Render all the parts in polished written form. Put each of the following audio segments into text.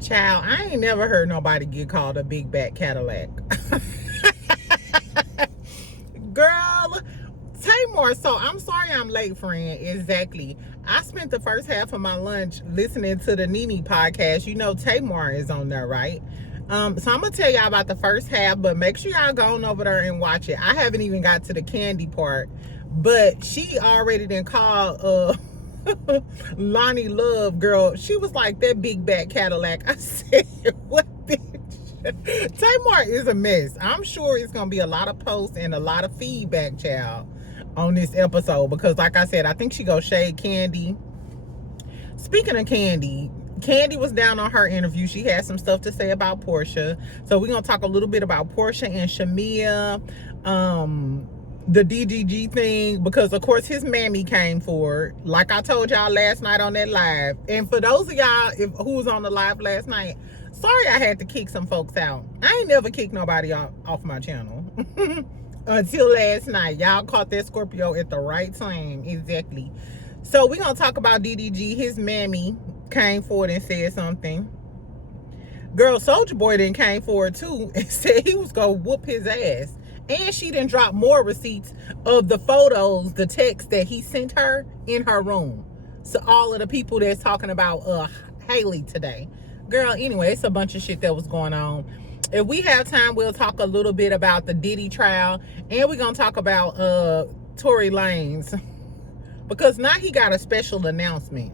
Child, I ain't never heard nobody get called a big back Cadillac. Girl, Tamar, so I'm sorry I'm late, friend. Exactly. I spent the first half of my lunch listening to the Nene podcast. You know Tamar is on there, right? So I'm gonna tell y'all about the first half, but make sure y'all go on over there and watch it. I haven't even got to the candy part, but she already done called Lonnie Love, girl. She was like that big back Cadillac. I said, what, bitch? Tamar is a mess. I'm sure it's gonna be a lot of posts and a lot of feedback, child, on this episode, because like I said, I think she goes shade Kandi. Speaking of Kandi was down on her interview. She had some stuff to say about Porsha. So we're gonna talk a little bit about Porsha and Shamea, the DDG thing, because of course his mammy came forward, like I told y'all last night on that live. And for those of y'all who was on the live last night, sorry I had to kick some folks out. I ain't never kicked nobody off my channel until last night. Y'all caught that Scorpio at the right time. Exactly. So we're gonna talk about DDG. His mammy came forward and said something. Girl, Soulja Boy then came forward too and said he was gonna whoop his ass. And she didn't drop more receipts of the photos, the text that he sent her in her room. So all of the people that's talking about Haley today. Girl, anyway, it's a bunch of shit that was going on. If we have time, we'll talk a little bit about the Diddy trial. And we're going to talk about Tory Lanez. Because now he got a special announcement.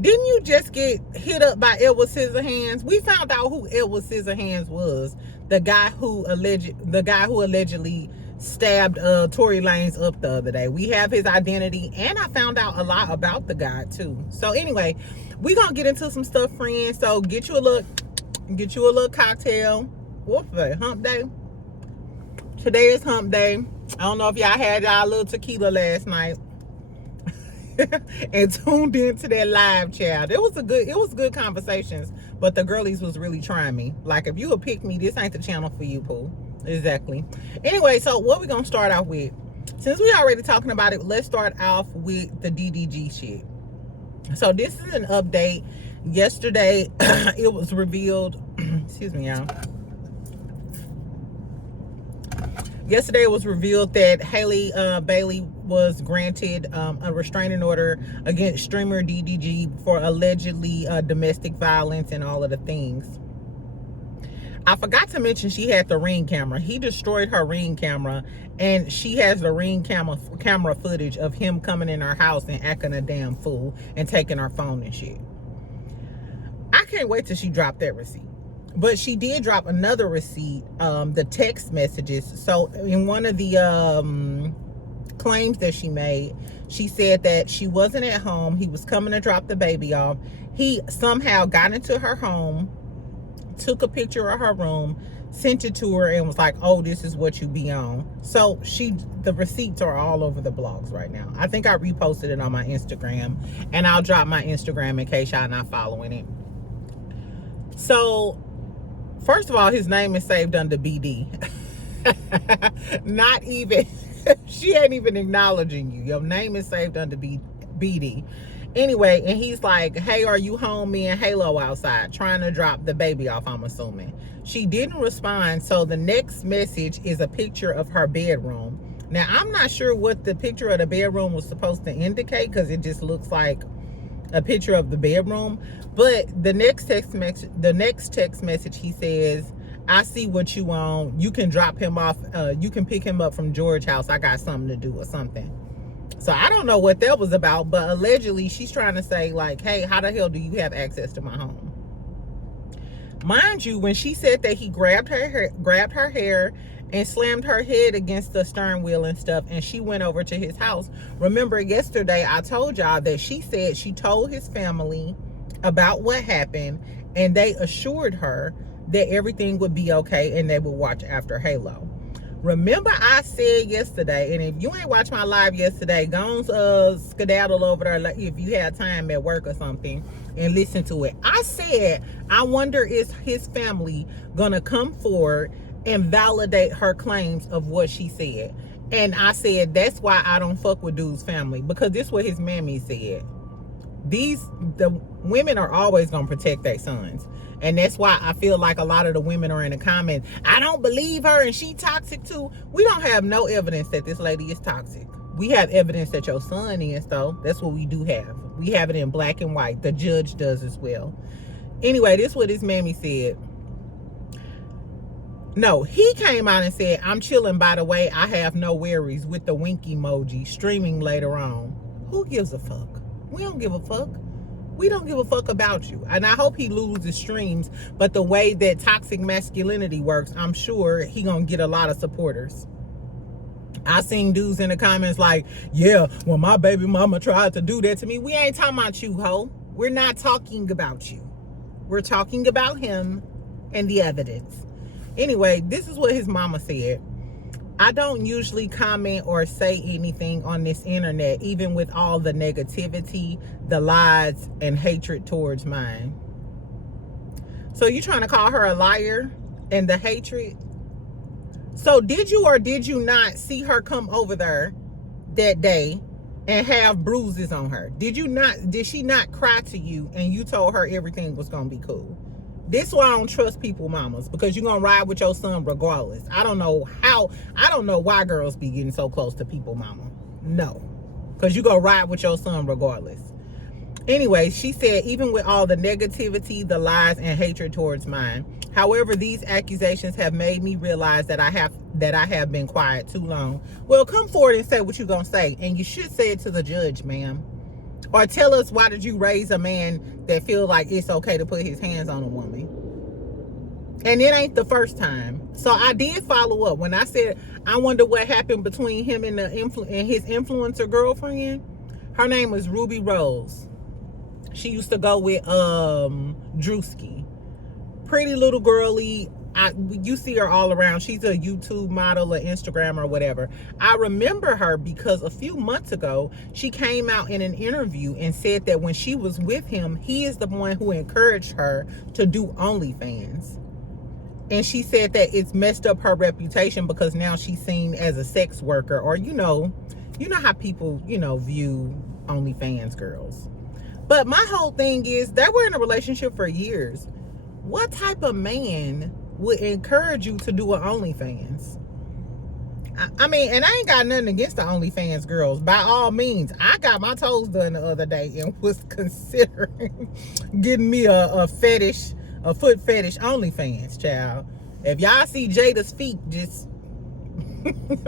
Didn't you just get hit up by Edward Scissorhands? We found out who Edward Scissorhands was. The guy who allegedly stabbed Tory Lanez up the other day. We have his identity, and I found out a lot about the guy too. So anyway, we're gonna get into some stuff, friends. So get you a little cocktail. What's that? Hump day. Today is hump day. I don't know if y'all had y'all little tequila last night and tuned into that live, child. It was good conversations, but the girlies was really trying me. Like, if you would pick me, this ain't the channel for you, Pooh. Exactly. Anyway, so what we gonna start off with? Since we already talking about it, let's start off with the DDG shit. So this is an update. Yesterday, it was revealed. Excuse me, y'all. Yesterday it was revealed that Halle Bailey was granted a restraining order against streamer DDG for allegedly domestic violence and all of the things. I forgot to mention she had the Ring camera. He destroyed her Ring camera, and she has the Ring camera footage of him coming in her house and acting a damn fool and taking her phone and shit. I can't wait till she dropped that receipt. But she did drop another receipt, the text messages. So in one of the claims that she made, she said that she wasn't at home. He was coming to drop the baby off. He somehow got into her home, took a picture of her room, sent it to her, and was like, oh, this is what you be on. So the receipts are all over the blogs right now. I think I reposted it on my Instagram, and I'll drop my Instagram in case y'all not following it. So first of all, his name is saved under BD. Not even, she ain't even acknowledging you. Your name is saved under BD. Anyway, and he's like, hey, are you home? Me and Halo outside trying to drop the baby off, I'm assuming. She didn't respond, so the next message is a picture of her bedroom. Now, I'm not sure what the picture of the bedroom was supposed to indicate, because it just looks like a picture of the bedroom. But the next text message, he says, I see what you want. You can drop him off. You can pick him up from George house. I got something to do or something. So I don't know what that was about, but allegedly she's trying to say, like, hey, how the hell do you have access to my home? Mind you, when she said that he grabbed her hair and slammed her head against the steering wheel and stuff, and she went over to his house. Remember yesterday I told y'all that she said she told his family about what happened, and they assured her that everything would be okay and they would watch after Halo. Remember I said yesterday, and if you ain't watched my live yesterday, go on skedaddle over there if you had time at work or something and listen to it. I said, I wonder is his family gonna come forward and validate her claims of what she said. And I said, that's why I don't fuck with dude's family, because this is what his mammy said. the women are always going to protect their sons. And that's why I feel like a lot of the women are in the comments, I don't believe her and she toxic too. We don't have no evidence that this lady is toxic. We have evidence that your son is, though. That's what we do have. We have it in black and white. The judge does as well. Anyway, this is what his mammy said. No, he came out and said, I'm chilling, by the way. I have no worries, with the wink emoji, streaming later on. Who gives a fuck? We don't give a fuck. We don't give a fuck about you. And I hope he loses streams. But the way that toxic masculinity works, I'm sure he gonna get a lot of supporters. I seen dudes in the comments like, yeah, well, my baby mama tried to do that to me. We ain't talking about you, ho. We're not talking about you. We're talking about him and the evidence. Anyway, this is what his mama said. I don't usually comment or say anything on this internet, even with all the negativity, the lies, and hatred towards mine. So you trying to call her a liar and the hatred? So did you or did you not see her come over there that day and have bruises on her? Did she not cry to you and you told her everything was going to be cool? This is why I don't trust people mamas, because you're going to ride with your son regardless. I don't know why girls be getting so close to people mama. No, because you're going to ride with your son regardless. Anyway, she said, even with all the negativity, the lies, and hatred towards mine, however, these accusations have made me realize that I have been quiet too long. Well, come forward and say what you're going to say. And you should say it to the judge, ma'am. Or tell us, why did you raise a man that feel like it's okay to put his hands on a woman? And it ain't the first time. So I did follow up. When I said, I wonder what happened between him and his influencer girlfriend. Her name was Ruby Rose. She used to go with Drewski. Pretty little girly. You see her all around. She's a YouTube model or Instagram or whatever. I remember her because a few months ago, she came out in an interview and said that when she was with him, he is the one who encouraged her to do OnlyFans. And she said that it's messed up her reputation because now she's seen as a sex worker, or you know how people, view OnlyFans girls. But my whole thing is, they were in a relationship for years. What type of man would encourage you to do an OnlyFans? I mean, and I ain't got nothing against the OnlyFans girls. By all means, I got my toes done the other day and was considering getting me a fetish, a foot fetish OnlyFans, child. If y'all see Jada's feet, just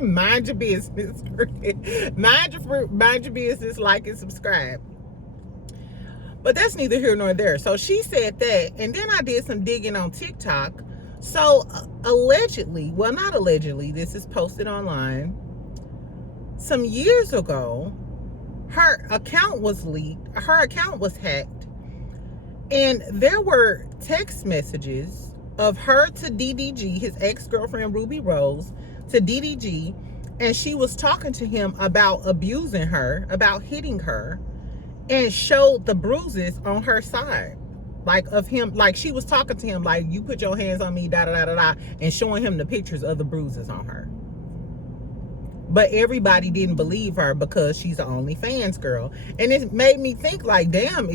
mind your business. mind your business, like and subscribe. But that's neither here nor there. So she said that, and then I did some digging on TikTok. So allegedly, well, not allegedly, this is posted online. Some years ago, her account was leaked. Her account was hacked. And there were text messages of her to DDG, his ex-girlfriend Ruby Rose, to DDG. And she was talking to him about abusing her, about hitting her, and showed the bruises on her side. Like of him, like she was talking to him like, you put your hands on me, da da da da da, and showing him the pictures of the bruises on her. But everybody didn't believe her because she's an OnlyFans girl. And it made me think like, damn,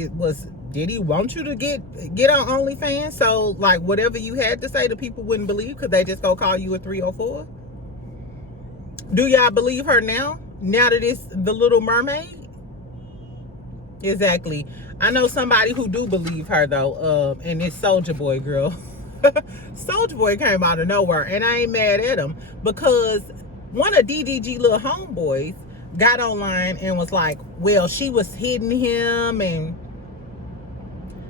did he want you to get on OnlyFans? So like whatever you had to say, the people wouldn't believe because they just go call you a 304? Do y'all believe her now? Now that it's the Little Mermaid? Exactly. I know somebody who do believe her though, and it's Soulja Boy, girl. Soulja Boy came out of nowhere, and I ain't mad at him because one of DDG little homeboys got online and was like, well, she was hitting him, and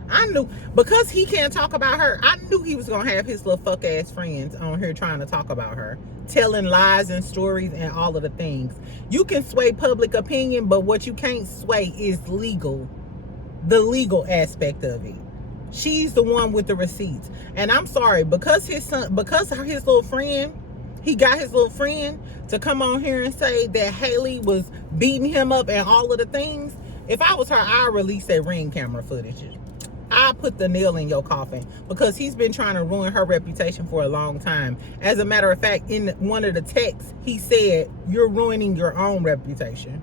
I knew, because he can't talk about her, I knew he was gonna have his little fuck ass friends on here trying to talk about her, telling lies and stories and all of the things. You can sway public opinion, but what you can't sway is the legal aspect of it. She's the one with the receipts. And I'm sorry, because his little friend, he got his little friend to come on here and say that Haley was beating him up and all of the things. If I was her, I'd release that ring camera footage. I put the nail in your coffin, because he's been trying to ruin her reputation for a long time. As a matter of fact, in one of the texts, he said, you're ruining your own reputation.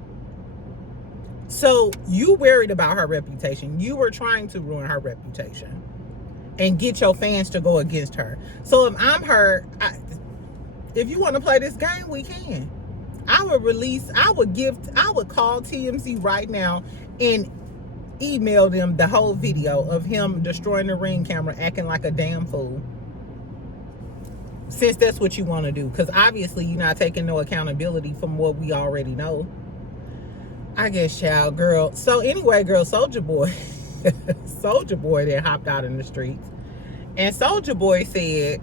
So you worried about her reputation. You were trying to ruin her reputation and get your fans to go against her. So if I'm her, if you want to play this game, we can. I would call TMZ right now and email them the whole video of him destroying the ring camera, acting like a damn fool. Since that's what you want to do, because obviously you're not taking no accountability from what we already know. I guess, child, girl. So anyway, girl, Soulja Boy, Soulja Boy then hopped out in the streets, and Soulja Boy said,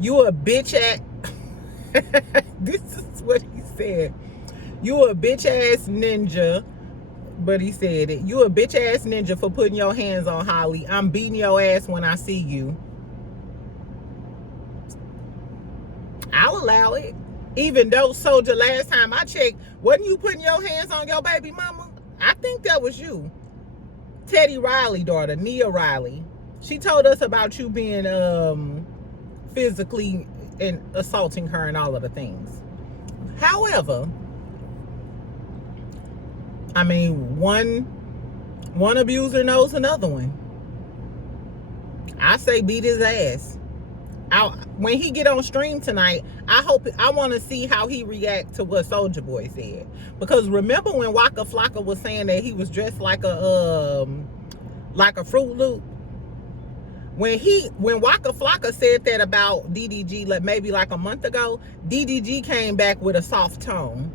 "You a bitch at." This is what he said. "You a bitch ass ninja." But he said it. "You a bitch ass ninja for putting your hands on Halle. I'm beating your ass when I see you." I'll allow it. Even though Soulja, last time I checked, wasn't you putting your hands on your baby mama? I think that was you. Teddy Riley daughter, Nia Riley. She told us about you being physically and assaulting her and all of the things. However, I mean, one abuser knows another one. I say beat his ass. When he get on stream tonight, I want to see how he react to what Soulja Boy said. Because remember when Waka Flocka was saying that he was dressed like a Fruit Loop? When Waka Flocka said that about DDG, maybe like a month ago, DDG came back with a soft tone.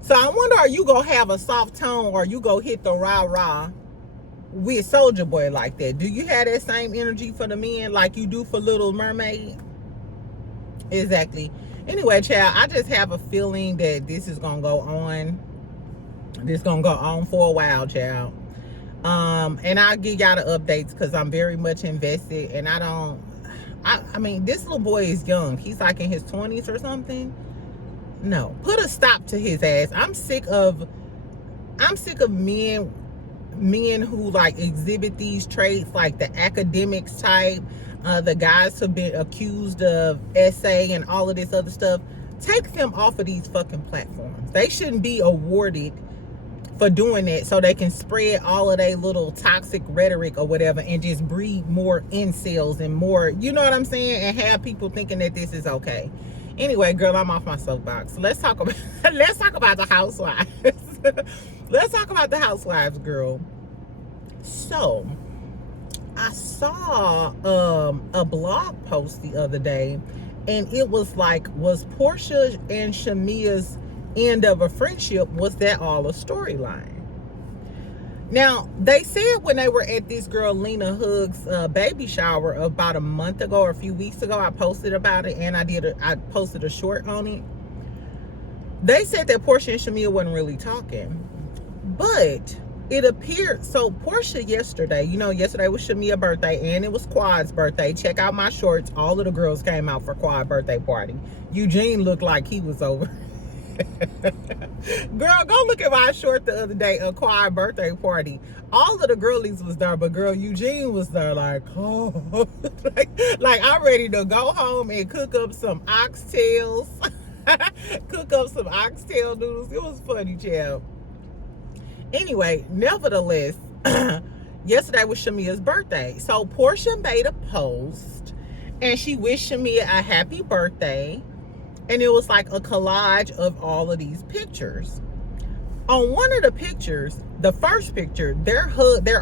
So I wonder, are you gonna have a soft tone, or you go hit the rah-rah with Soulja Boy like that? Do you have that same energy for the men like you do for Little Mermaid? Exactly. Anyway, child, I just have a feeling that this is gonna go on. This gonna go on for a while, child. And I'll give y'all the updates because I'm very much invested, and I mean, this little boy is young. He's like in his 20s or something. No, put a stop to his ass. I'm sick of men who like exhibit these traits, like the academics type, the guys who've been accused of SA and all of this other stuff. Take them off of these fucking platforms. They shouldn't be awarded for doing that, so they can spread all of their little toxic rhetoric or whatever and just breed more incels and more, you know what I'm saying, and have people thinking that this is okay. Anyway, girl, I'm off my soapbox. Let's talk about the housewives. Let's talk about the housewives, girl. So I saw a blog post the other day, and it was like, was Porsha and Shamea's end of a friendship, was that all a storyline? Now, they said when they were at this girl Lena Houg's baby shower about a month ago or a few weeks ago, I posted about it, and I posted a short on it. They said that Porsha and Shamea wasn't really talking, but it appeared, so Porsha yesterday was Shamea's birthday, and it was Quad's birthday. Check out my shorts. All of the girls came out for Quad's birthday party. Eugene looked like he was over. Girl, go look at my short the other day, a Quad birthday party. All of the girlies was there, but girl, Eugene was there like, oh, like I'm ready to go home and cook up some oxtails. Cook up some oxtail noodles. It was funny, child. Anyway, nevertheless, yesterday was Shamea's birthday. So Porsha made a post and she wished Shamea a happy birthday. And it was like a collage of all of these pictures. On one of the pictures, the first picture, they're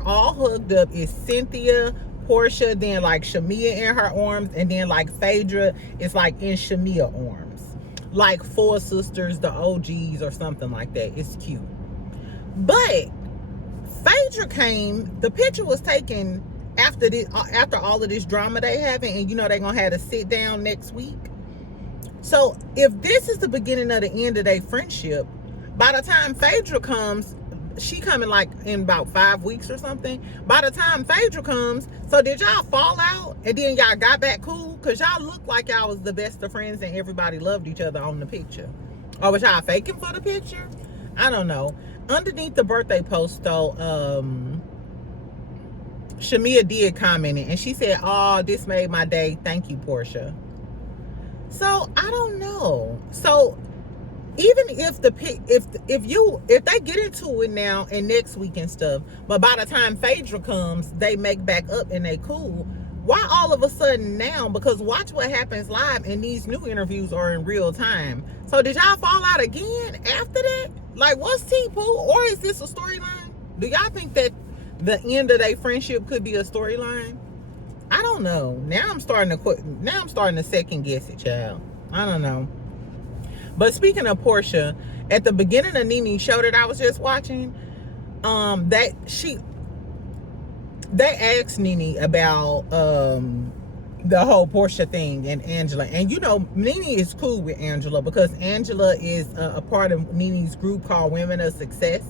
all hugged up. Is Cynthia, Porsha, then like Shamea in her arms, and then like Phaedra is like in Shamea's arms. Like four sisters, the OGs or something like that. It's cute. But Phaedra came, the picture was taken after all of this drama they having, and they're gonna have to sit down next week. So if this is the beginning of the end of their friendship, by the time Phaedra comes, she coming like in about 5 weeks or something. By the time Phaedra comes, so did y'all fall out and then y'all got back cool? Because y'all looked like y'all was the best of friends and everybody loved each other on the picture. Or was y'all faking for the picture? I don't know. Underneath the birthday post though, Shamea did comment it, and she said, "Oh, this made my day. Thank you, Porsha." So I don't know. So even if if they get into it now and next week and stuff, but by the time Phaedra comes, they make back up and they cool. Why all of a sudden now? Because watch what happens live, and these new interviews are in real time. So did y'all fall out again after that? Like, what's T-Poo? Or is this a storyline? Do y'all think that the end of their friendship could be a storyline? I don't know. Now I'm starting to second guess it, child. I don't know. But speaking of Porsha, at the beginning of Nene's show that I was just watching, they asked Nene about the whole Porsha thing and Angela. And you know, Nene is cool with Angela because Angela is a part of Nene's group called Women of Success.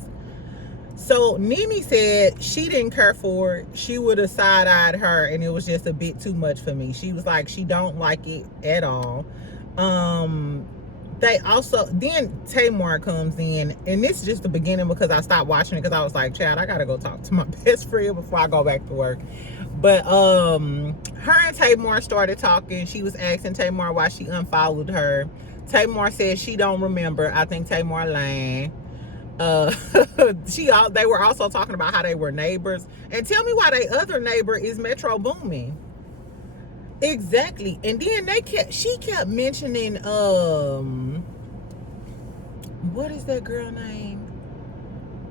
So Nene said she didn't care for it. She would have side-eyed her, and it was just a bit too much for me. She was like, she don't like it at all. They also, then Tamar comes in, and this is just the beginning because I stopped watching it because I was like, Chad, I gotta go talk to my best friend before I go back to work. But her and Tamar started talking. She was asking Tamar why she unfollowed her. Tamar said she don't remember. I think Tamar lying. They were also talking about how they were neighbors. And tell me why their other neighbor is Metro Boomin. Exactly. And then she kept mentioning what is that girl name?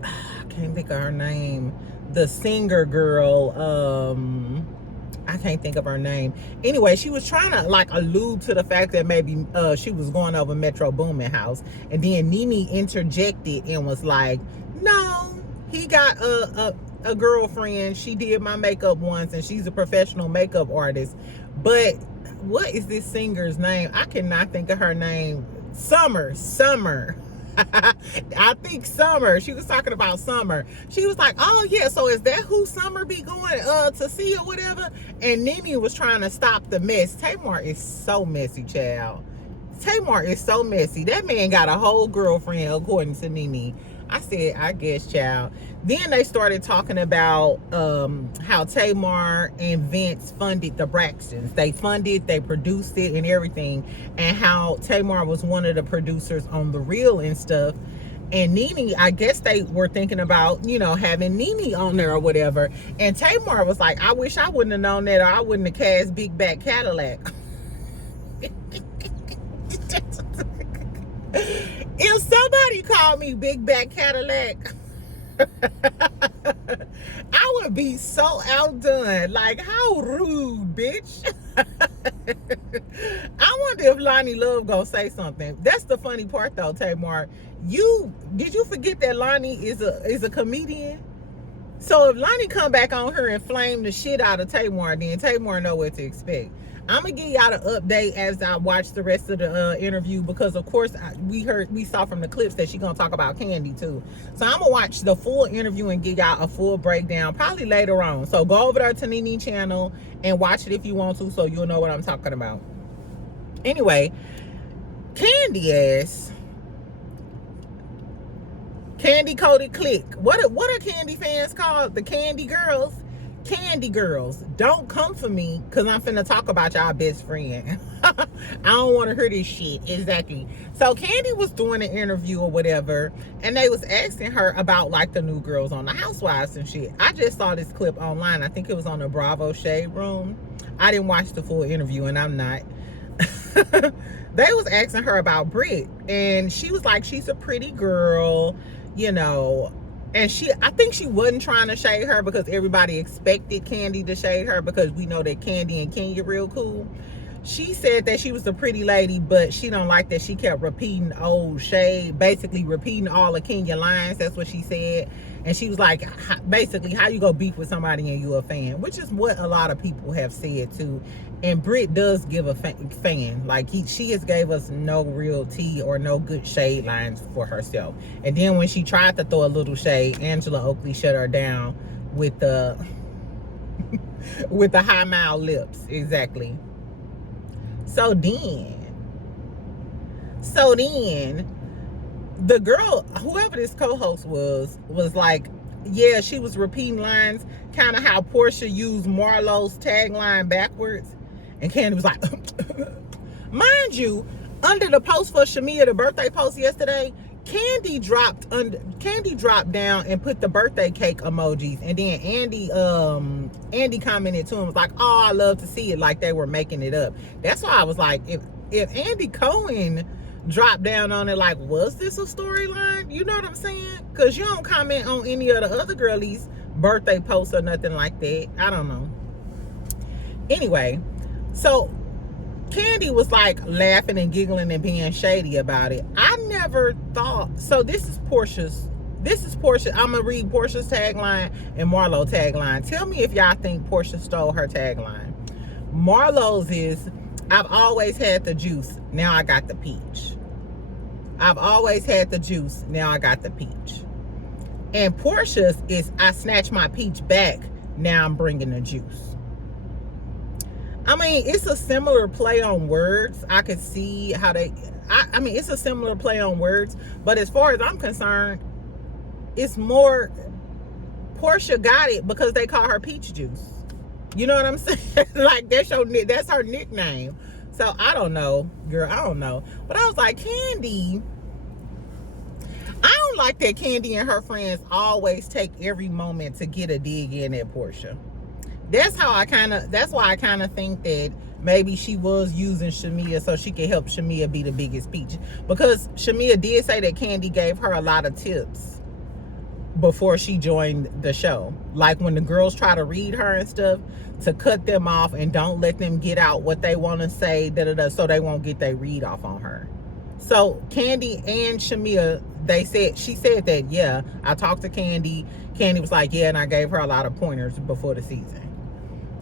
I can't think of her name. The singer girl, I can't think of her name. Anyway, she was trying to like allude to the fact that maybe she was going over Metro Boomin house, and then Nene interjected and was like, no, he got a girlfriend. She did my makeup once, and she's a professional makeup artist. But what is this singer's name? I cannot think of her name. Summer. I think Summer. She was talking about Summer. She was like, oh yeah, so is that who Summer be going to see or whatever? And Nene was trying to stop the mess. Tamar is so messy, child. Tamar is so messy. That man got a whole girlfriend, according to Nene. I said, I guess, child. Then they started talking about how Tamar and Vince funded the Braxtons. They funded, they produced it and everything. And how Tamar was one of the producers on The Real and stuff. And Nene, I guess they were thinking about, you know, having Nene on there or whatever. And Tamar was like, I wish I wouldn't have known that, or I wouldn't have cast Big Back Cadillac. If somebody called me Big Back Cadillac, I would be so outdone. Like, how rude, bitch. I wonder if Lonnie Love gonna say something. That's the funny part though, Tamar. Did you forget that Lonnie is a comedian? So if Lonnie come back on her and flame the shit out of Tamar, then Tamar know what to expect. I'm gonna give y'all an update as I watch the rest of the interview, because of course we saw from the clips that she's gonna talk about Kandi too. So I'm gonna watch the full interview and give y'all a full breakdown probably later on. So go over there to Nene channel and watch it if you want to, so you'll know what I'm talking about. Anyway, Candiace, Candy Coated Click. What are Kandi fans called? The Kandi girls. Kandi girls, don't come for me because I'm finna talk about y'all best friend. I don't want to hear this shit. Exactly. So Kandi was doing an interview or whatever, and they was asking her about like the new girls on the Housewives and shit. I just saw this clip online. I think it was on the Bravo Shade Room. I didn't watch the full interview, and I'm not. They was asking her about Brit, and she was like, she's a pretty girl, you know. And I think she wasn't trying to shade her because everybody expected Kandi to shade her, because we know that Kandi and Kenya real cool. She said that she was a pretty lady, but she don't like that she kept repeating old shade, basically repeating all of Kenya lines. That's what she said. And she was like, basically, how you go beef with somebody and you a fan? Which is what a lot of people have said too. And Brit does give a fan. Like, she has gave us no real tea or no good shade lines for herself. And then when she tried to throw a little shade, Angela Oakley shut her down with the with the high mouth lips. Exactly. So then the girl, whoever this co-host was like, yeah, she was repeating lines, kind of how Porsha used Marlo's tagline backwards. And Kandi was like, mind you, Under the post for Shamea, the birthday post yesterday, Kandi dropped down and put the birthday cake emojis, and then Andy commented to him, was like, "Oh, I love to see it," like they were making it up. That's why I was like, if Andy Cohen dropped down on it, like, was this a storyline? You know what I'm saying? Because you don't comment on any of the other girlies' birthday posts or nothing like that. I don't know. Anyway, so Kandi was like laughing and giggling and being shady about it. I never thought, so this is Porsha. I'm gonna read Porsha's tagline and Marlo's tagline. Tell me if y'all think Porsha stole her tagline. Marlo's is, "I've always had the juice, now I got the peach." I've always had the juice, now I got the peach. And Porsha's is, "I snatched my peach back, now I'm bringing the juice." I mean, it's a similar play on words. I could see how I mean, it's a similar play on words. But as far as I'm concerned, it's more, Porsha got it because they call her Peach Juice. You know what I'm saying? Like, that's her nickname. So, I don't know, girl. I don't know. But I was like, Kandi, I don't like that Kandi and her friends always take every moment to get a dig in at Porsha. That's why I kind of think that maybe she was using Shamea so she could help Shamea be the biggest peach. Because Shamea did say that Kandi gave her a lot of tips before she joined the show. Like when the girls try to read her and stuff, to cut them off and don't let them get out what they want to say, so they won't get their read off on her. So Kandi and Shamea, she said that, yeah, I talked to Kandi. Kandi was like, yeah, and I gave her a lot of pointers before the season.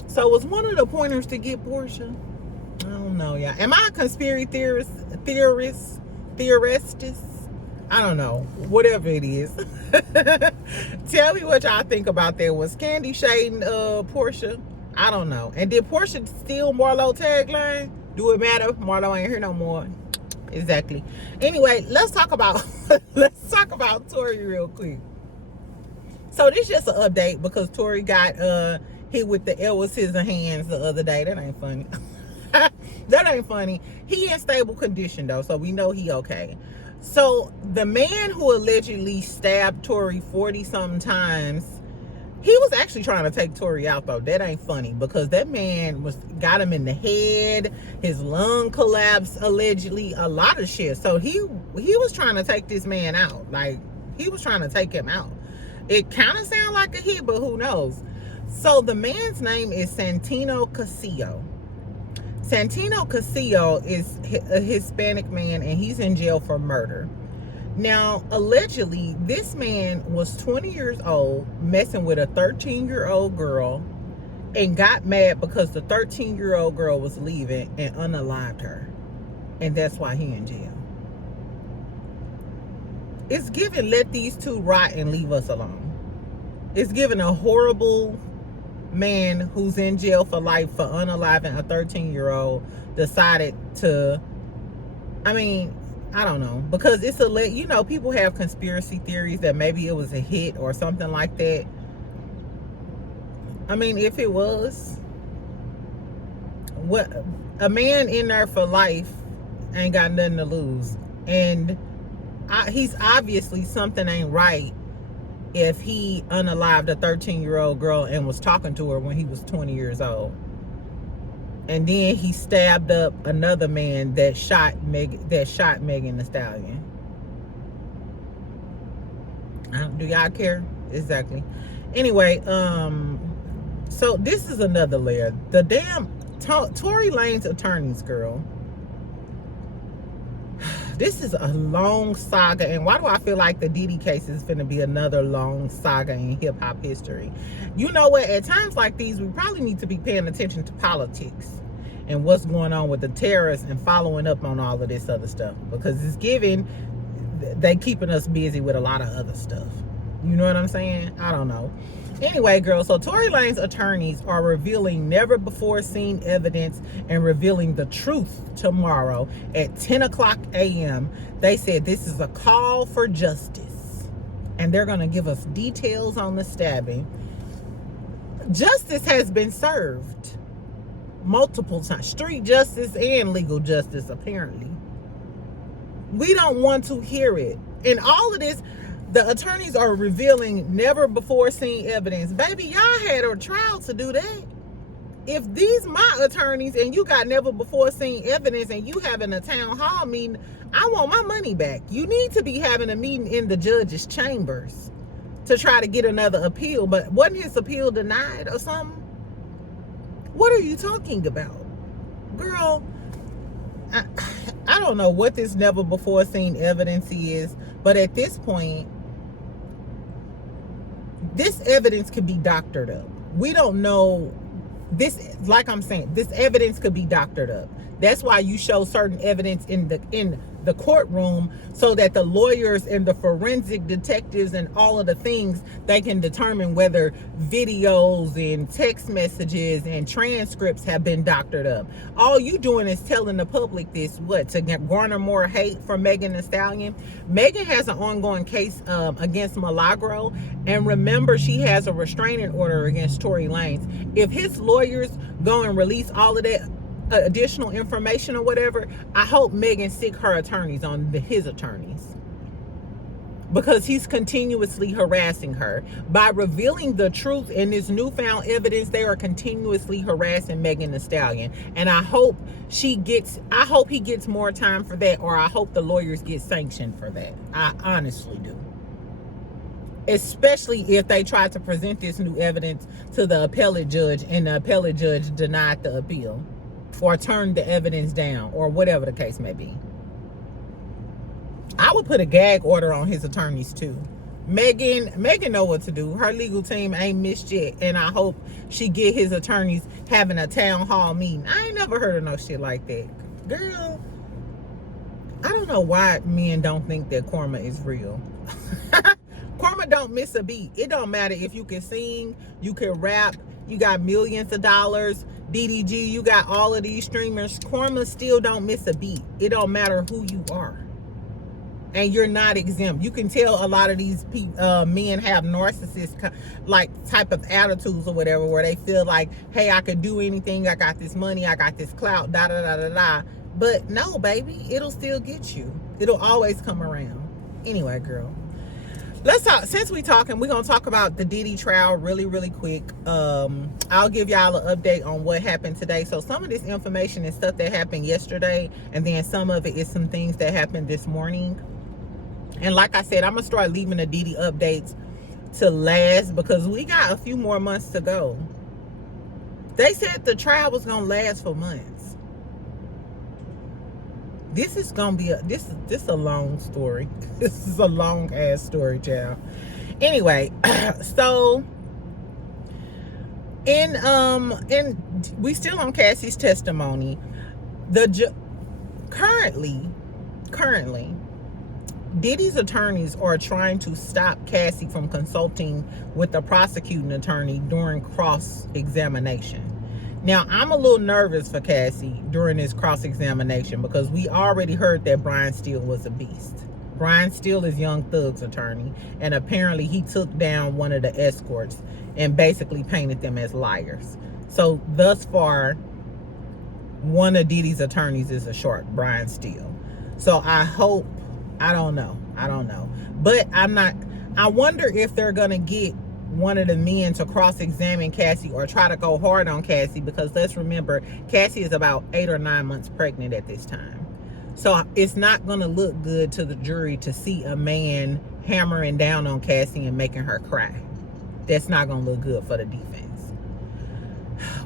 So was one of the pointers to get Porsha? I don't know, y'all. Am I a conspiracy theorist? I don't know. Whatever it is. Tell me what y'all think about that. Was Kandi shading Porsha? I don't know. And did Porsha steal Marlo's tagline? Do it matter? Marlo ain't here no more. Exactly. Anyway, let's talk about Tory real quick. So this is just an update because Tory got hit with the Edward Scissorhands the other day. That ain't funny. That ain't funny. He in stable condition though, so we know he okay. So the man who allegedly stabbed Tory 40-something times, he was actually trying to take Tory out though. That ain't funny because that man got him in the head. His lung collapsed allegedly. A lot of shit. So he was trying to take this man out. Like, he was trying to take him out. It kind of sounds like a hit, but who knows? So the man's name is Santino Casillo. Santino Casillo is a Hispanic man, and he's in jail for murder. Now, allegedly, this man was 20 years old, messing with a 13-year-old girl, and got mad because the 13-year-old girl was leaving and unalived her. And that's why he in jail. It's given, let these two rot and leave us alone. It's given a horrible man who's in jail for life for unaliving a 13-year-old decided to, I mean, I don't know, because it's people have conspiracy theories that maybe it was a hit or something like that. I mean, if it was, what, a man in there for life ain't got nothing to lose, and he's obviously, something ain't right if he unalived a 13-year-old girl and was talking to her when he was 20 years old. And then he stabbed up another man that shot Megan Thee Stallion. Do y'all care? Exactly. Anyway, so this is another layer. The damn Tory Lanez attorneys, girl. This is a long saga, and why do I feel like the Diddy case is going to be another long saga in hip-hop history? You know what? At times like these, we probably need to be paying attention to politics and what's going on with the terrorists and following up on all of this other stuff, because it's giving, they keeping us busy with a lot of other stuff. You know what I'm saying? I don't know. Anyway, girls, so Tory Lanez attorneys are revealing never before seen evidence and revealing the truth tomorrow at 10 o'clock a.m. They said this is a call for justice, and they're going to give us details on the stabbing. Justice has been served multiple times. Street justice and legal justice, apparently. We don't want to hear it. And all of this, the attorneys are revealing never before seen evidence. Baby, y'all had a trial to do that. If these my attorneys and you got never before seen evidence and you having a town hall meeting, I want my money back. You need to be having a meeting in the judge's chambers to try to get another appeal. But wasn't his appeal denied or something? What are you talking about? Girl, I don't know what this never before seen evidence is, but at this point, this evidence could be doctored up. We don't know. This, like I'm saying, this evidence could be doctored up. That's why you show certain evidence in the courtroom, so that the lawyers and the forensic detectives and all of the things, they can determine whether videos and text messages and transcripts have been doctored up. All you doing is telling the public this, what, to garner more hate for Megan Thee Stallion. Megan has an ongoing case against Milagro, and remember, she has a restraining order against Tory Lanez. If his lawyers go and release all of that additional information or whatever, I hope Megan sick her attorneys on his attorneys, because he's continuously harassing her. By revealing the truth in this newfound evidence, they are continuously harassing Megan Thee Stallion. And I hope he gets more time for that, or I hope the lawyers get sanctioned for that. I honestly do. Especially if they tried to present this new evidence to the appellate judge and the appellate judge denied the appeal, or turned the evidence down, or whatever the case may be. I would put a gag order on his attorneys too. Megan know what to do. Her legal team ain't missed yet, and I hope she get his attorneys having a town hall meeting. I ain't never heard of no shit like that. Girl, I don't know why men don't think that karma is real. Karma don't miss a beat. It don't matter if you can sing, you can rap, you got millions of dollars, DDG, you got all of these streamers. Karma still don't miss a beat. It don't matter who you are. And you're not exempt. You can tell a lot of these men have narcissist like type of attitudes or whatever, where they feel like, hey, I could do anything. I got this money. I got this clout, da da da da da. But no, baby, it'll still get you. It'll always come around. Anyway, girl, let's talk. Since we talking, we're gonna talk about the Diddy trial really quick. I'll give y'all an update on what happened today. So some of this information is stuff that happened yesterday, and then some of it is some things that happened this morning. And like I said, I'm gonna start leaving the Diddy updates to last, because we got a few more months to go. They said the trial was gonna last for months. This is gonna be this a long story. This is a long ass story, child. Anyway, so in we still on Cassie's testimony. Currently, Diddy's attorneys are trying to stop Cassie from consulting with the prosecuting attorney during cross-examination. Now, I'm a little nervous for Cassie during this cross-examination, because we already heard that Brian Steele was a beast. Brian Steele is Young Thug's attorney, and apparently he took down one of the escorts and basically painted them as liars. So thus far, one of Diddy's attorneys is a shark, Brian Steele. So I hope, I don't know. But I wonder if they're going to get one of the men to cross-examine Cassie or try to go hard on Cassie, because let's remember, Cassie is about 8 or 9 months pregnant at this time. So it's not going to look good to the jury to see a man hammering down on Cassie and making her cry. That's not going to look good for the defense.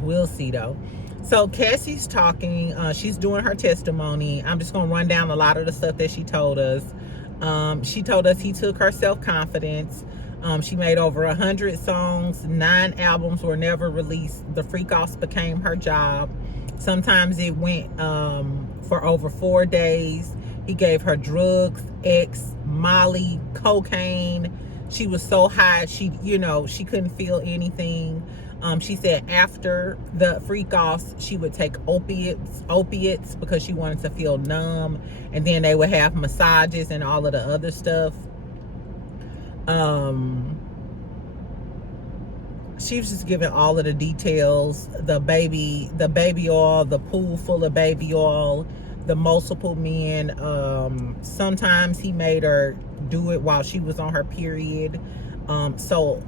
We'll see though. So Cassie's talking, she's doing her testimony. I'm just going to run down a lot of the stuff that she told us. She told us he took her self-confidence. She made over 100 songs. 9 albums were never released. The freak-offs became her job. Sometimes it went for over 4 days. He gave her drugs, X, Molly, cocaine. She was so high, she couldn't feel anything. She said after the freak-offs, she would take opiates because she wanted to feel numb. And then they would have massages and all of the other stuff. She was just giving all of the details. The baby oil, the pool full of baby oil, the multiple men. Sometimes he made her do it while she was on her period. So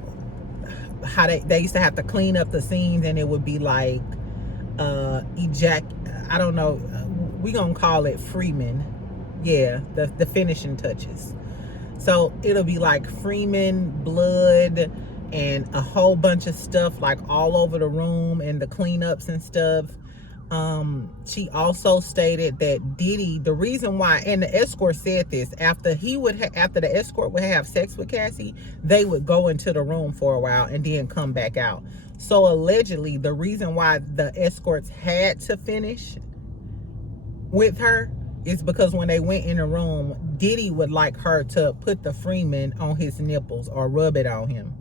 how they used to have to clean up the scenes, and it would be like I don't know, we gonna call it Freeman. Yeah, the finishing touches. So it'll be like Freeman blood and a whole bunch of stuff like all over the room and the cleanups and stuff. She also stated that Diddy, the reason why, and the escort said this, after the escort would have sex with Cassie, they would go into the room for a while and then come back out. So allegedly, the reason why the escorts had to finish with her is because when they went in the room, Diddy would like her to put the Freeman on his nipples or rub it on him.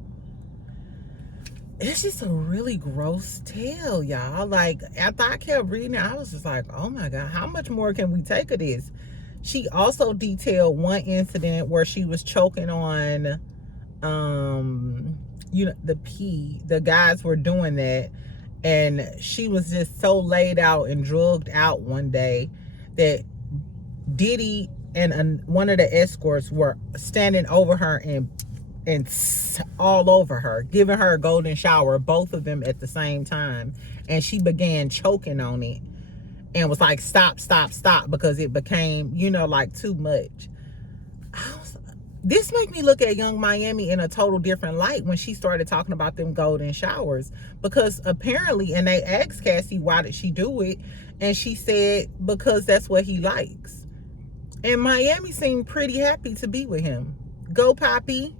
It's just a really gross tale, y'all. Like, after I kept reading it, I was just like, oh my God, how much more can we take of this? She also detailed one incident where she was choking on, the pee. The guys were doing that, and she was just so laid out and drugged out one day that Diddy and one of the escorts were standing over her and all over her, giving her a golden shower, both of them at the same time. And she began choking on it and was like, stop, because it became, like too much. This made me look at Young Miami in a total different light when she started talking about them golden showers, because apparently, and they asked Cassie, why did she do it? And she said, because that's what he likes. And Miami seemed pretty happy to be with him. Go Poppy.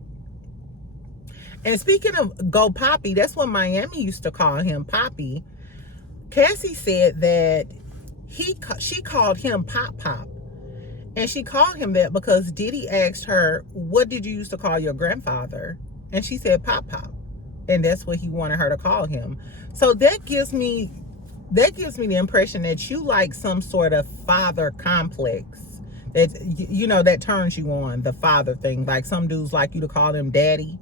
And speaking of Go Poppy, that's what Miami used to call him, Poppy. Cassie said that she called him Pop Pop. And she called him that because Diddy asked her, what did you used to call your grandfather? And she said Pop Pop. And that's what he wanted her to call him. So that gives me the impression that you like some sort of father complex. That, that turns you on, the father thing. Like some dudes like you to call them daddy.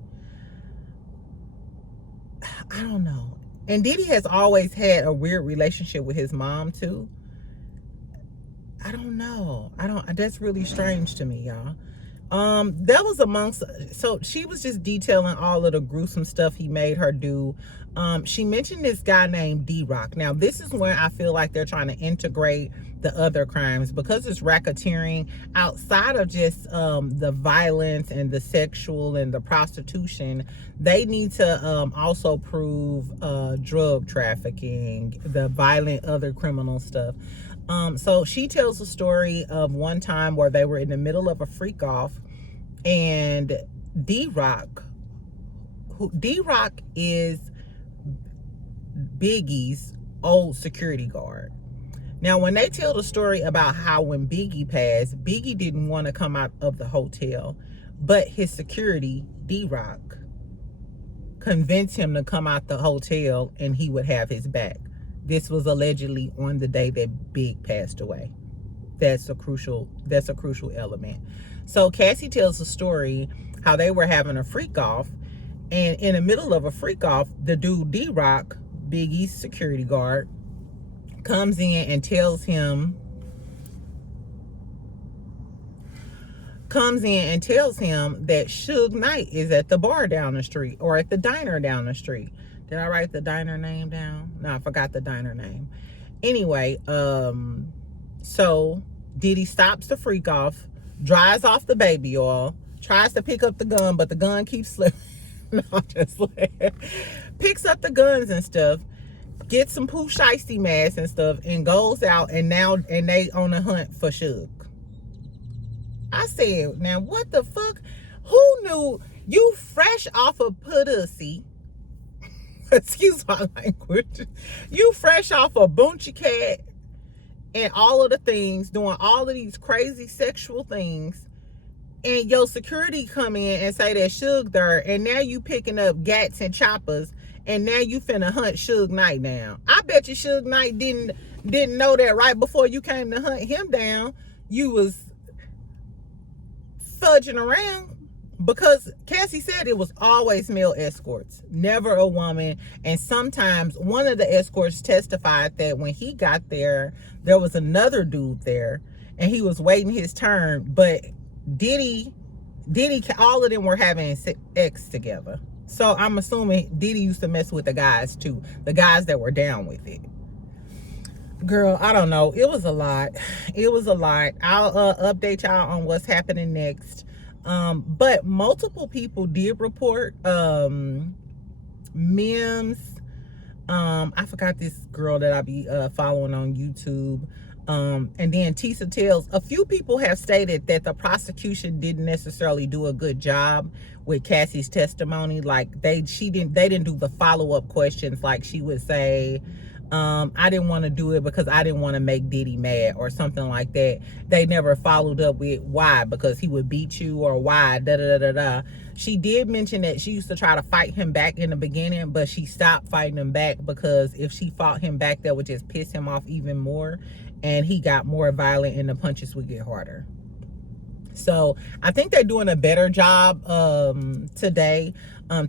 I don't know. And Diddy has always had a weird relationship with his mom too. I don't know. That's really strange to me, y'all. That was so she was just detailing all of the gruesome stuff he made her do. She mentioned this guy named D-Rock. Now, this is where I feel like they're trying to integrate the other crimes, because it's racketeering outside of just the violence and the sexual and the prostitution. They need to also prove drug trafficking, the violent other criminal stuff. So she tells a story of one time where they were in the middle of a freak off, and D-Rock is Biggie's old security guard. Now, when they tell the story about how when Biggie passed, Biggie didn't want to come out of the hotel, but his security, D-Rock, convinced him to come out the hotel and he would have his back. This was allegedly on the day that Big passed away. That's a crucial element. So Cassie tells the story how they were having a freak off, and in the middle of a freak off, the dude D-Rock, Biggie's security guard, comes in and tells him that Suge Knight is at the bar down the street, or at the diner down the street. Did I write the diner name down? No, I forgot the diner name. Anyway, so Diddy stops the freak off, dries off the baby oil, tries to pick up the gun, but the gun keeps slipping. No, just picks up the guns and stuff, gets some Pooh Shiesty masks and stuff, and goes out, and they on the hunt for Suge. I said, now what the fuck? Who knew you fresh off of pussy? Excuse my language. You fresh off of Boonchie Cat and all of the things, doing all of these crazy sexual things, and your security come in and say that Suge there, and now you picking up gats and choppers, and now you finna hunt Suge Knight down. I bet you Suge Knight didn't know that right before you came to hunt him down. You was fudging around, because Cassie said it was always male escorts, never a woman. And sometimes one of the escorts testified that when he got there, there was another dude there and he was waiting his turn. But Diddy, all of them were having sex together. So I'm assuming Diddy used to mess with the guys too, the guys that were down with it. Girl, I don't know. It was a lot. It was a lot. I'll update y'all on what's happening next. But multiple people did report Mims. I forgot this girl that I be following on YouTube. And then Tisa Tells. A few people have stated that the prosecution didn't necessarily do a good job with Cassie's testimony. Like they didn't do the follow-up questions like she would say, I didn't want to do it because I didn't want to make Diddy mad or something like that. They never followed up with why, because he would beat you, or why, She did mention that she used to try to fight him back in the beginning, but she stopped fighting him back because if she fought him back, that would just piss him off even more. And he got more violent and the punches would get harder. So I think they're doing a better job today.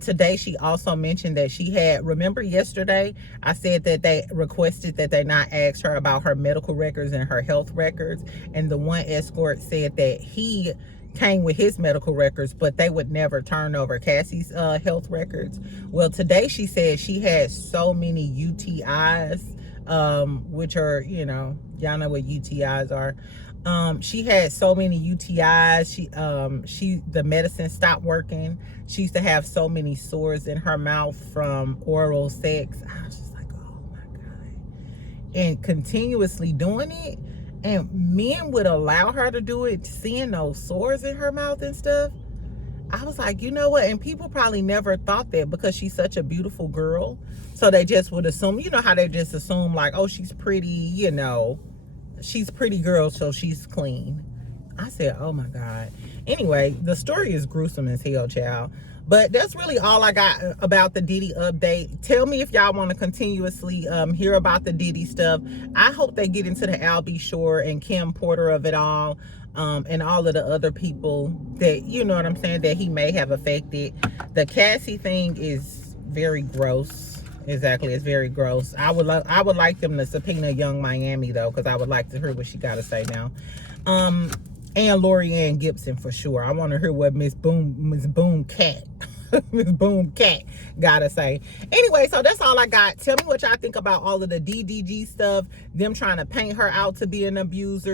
Today she also mentioned that she had, remember yesterday I said that they requested that they not ask her about her medical records and her health records, and the one escort said that he came with his medical records, but they would never turn over Cassie's health records. Well, today she said she had so many UTIs, which are, you know, y'all know what UTIs are. She had so many UTIs. The medicine stopped working. She used to have so many sores in her mouth from oral sex. I was just like, oh my God. And continuously doing it. And men would allow her to do it, seeing those sores in her mouth and stuff. I was like, you know what? And people probably never thought that because she's such a beautiful girl. So they just would assume, you know how they just assume like, oh, she's pretty, you know. She's a pretty girl, so she's clean. I said, oh my God. Anyway, the story is gruesome as hell, child. But that's really all I got about the Diddy update. Tell me if y'all want to continuously hear about the Diddy stuff. I hope they get into the Al B. Shore and Kim Porter of it all, and all of the other people that, you know what I'm saying, that he may have affected. The Cassie thing is very gross. Exactly, it's very gross. I would like them to subpoena Young Miami though, because I would like to hear what she got to say now. And Lori Ann Gibson for sure. I want to hear what Miss Boom Cat gotta say. Anyway, so that's all I got. Tell me what y'all think about all of the DDG stuff, them trying to paint her out to be an abuser.